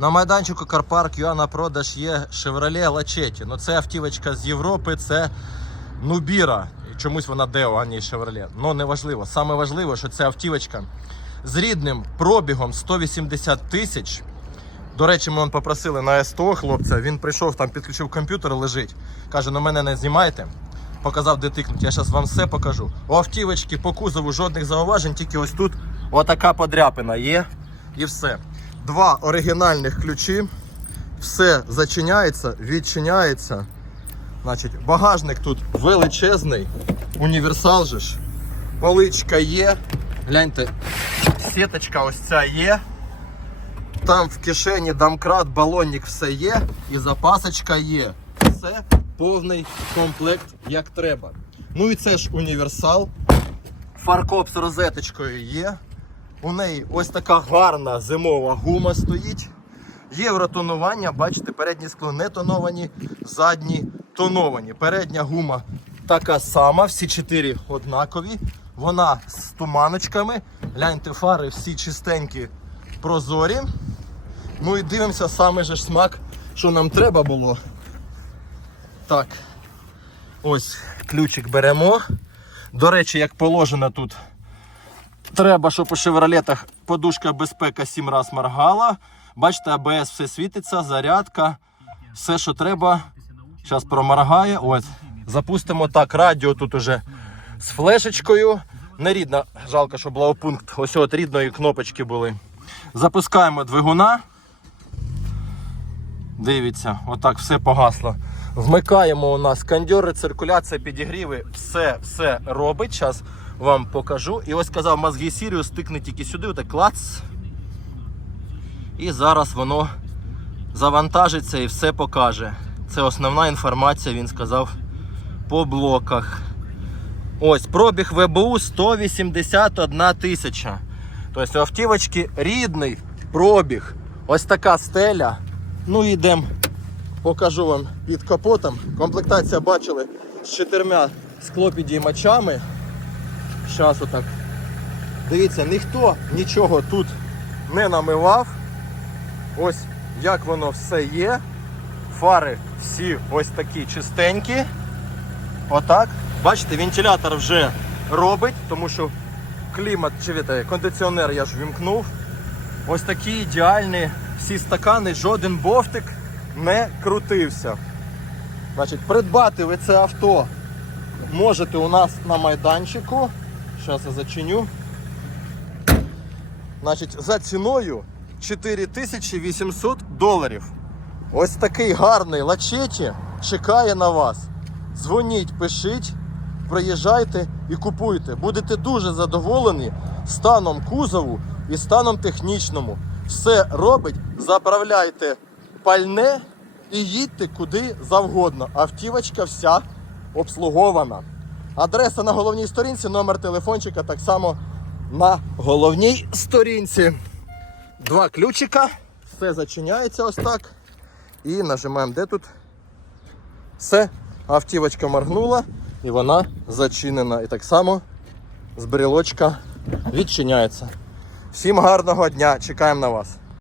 На майданчику Карпарк Юа на продаж є Chevrolet Lachetti. Ну це автівочка з Європи, це Нубіра. Чомусь вона Део, а не Chevrolet. Ну неважливо. Саме важливо, що це автівочка з рідним пробігом 180 тисяч. До речі, ми попросили на СТО хлопця. Він прийшов, там підключив комп'ютер, лежить. Каже, ну мене не знімайте. Показав, де тикнуть. Я зараз вам все покажу. У автівочки по кузову жодних зауважень, тільки ось тут отака подряпина є. І все. Два оригінальних ключі. Все зачиняється, відчиняється. Значить, багажник тут величезний. Універсал же ж. Поличка є. Гляньте, сіточка ось ця є. Там в кишені домкрат, балонник, все є. І запасочка є. Все повний комплект як треба. Ну і це ж універсал. Фаркоп з розеточкою є. У неї ось така гарна зимова гума стоїть. Євротонування, бачите, передні скло не тоновані, задні тоновані. Передня гума така сама, всі чотири однакові. Вона з туманочками. Гляньте, фари всі чистенькі, прозорі. Ну і дивимося саме же смак, що нам треба було. Так. Ось ключик беремо. До речі, як положено тут, треба, щоб у шевролетах подушка безпека 7 раз моргала. Бачите, АБС все світиться, зарядка, все, що треба. Зараз проморгає. Ось. Запустимо так. Радіо тут уже з флешечкою. Не рідна, жалко, що блаупункт. Ось от рідної кнопочки були. Запускаємо двигуна. Дивіться, отак все погасло. Вмикаємо у нас кондьори, циркуляція, підігріви, все, все робить. Зараз вам покажу. І ось сказав мозги Сіріус, тикне тільки сюди, отак клац. І зараз воно завантажиться і все покаже. Це основна інформація, він сказав, по блоках. Ось пробіг ВБУ 181 тисяча. Тобто у автівочки рідний пробіг. Ось така стеля. Ну йдемо, покажу вам під капотом. Комплектація бачили з чотирма склопідіймачами. Зараз отак. Дивіться, ніхто нічого тут не намивав. Ось як воно все є. Фари всі ось такі чистенькі. Отак. Бачите, вентилятор вже робить, тому що клімат, чи віте, кондиціонер я ж вімкнув. Ось такі ідеальні всі стакани, жоден бовтик не крутився. Значить, придбати ви це авто можете у нас на майданчику. Зараз я зачиню. Значить, за ціною 4800 доларів. Ось такий гарний лачеті чекає на вас. Дзвоніть, пишіть, приїжджайте і купуйте. Будете дуже задоволені станом кузову і станом технічному. Все робить, заправляйте пальне і їдьте куди завгодно. Автівочка вся обслугована. Адреса на головній сторінці, номер телефончика так само на головній сторінці. Два ключика, все зачиняється ось так. І нажимаємо де тут. Все, автівочка моргнула і вона зачинена. І так само з брелочка відчиняється. Всім гарного дня, чекаємо на вас.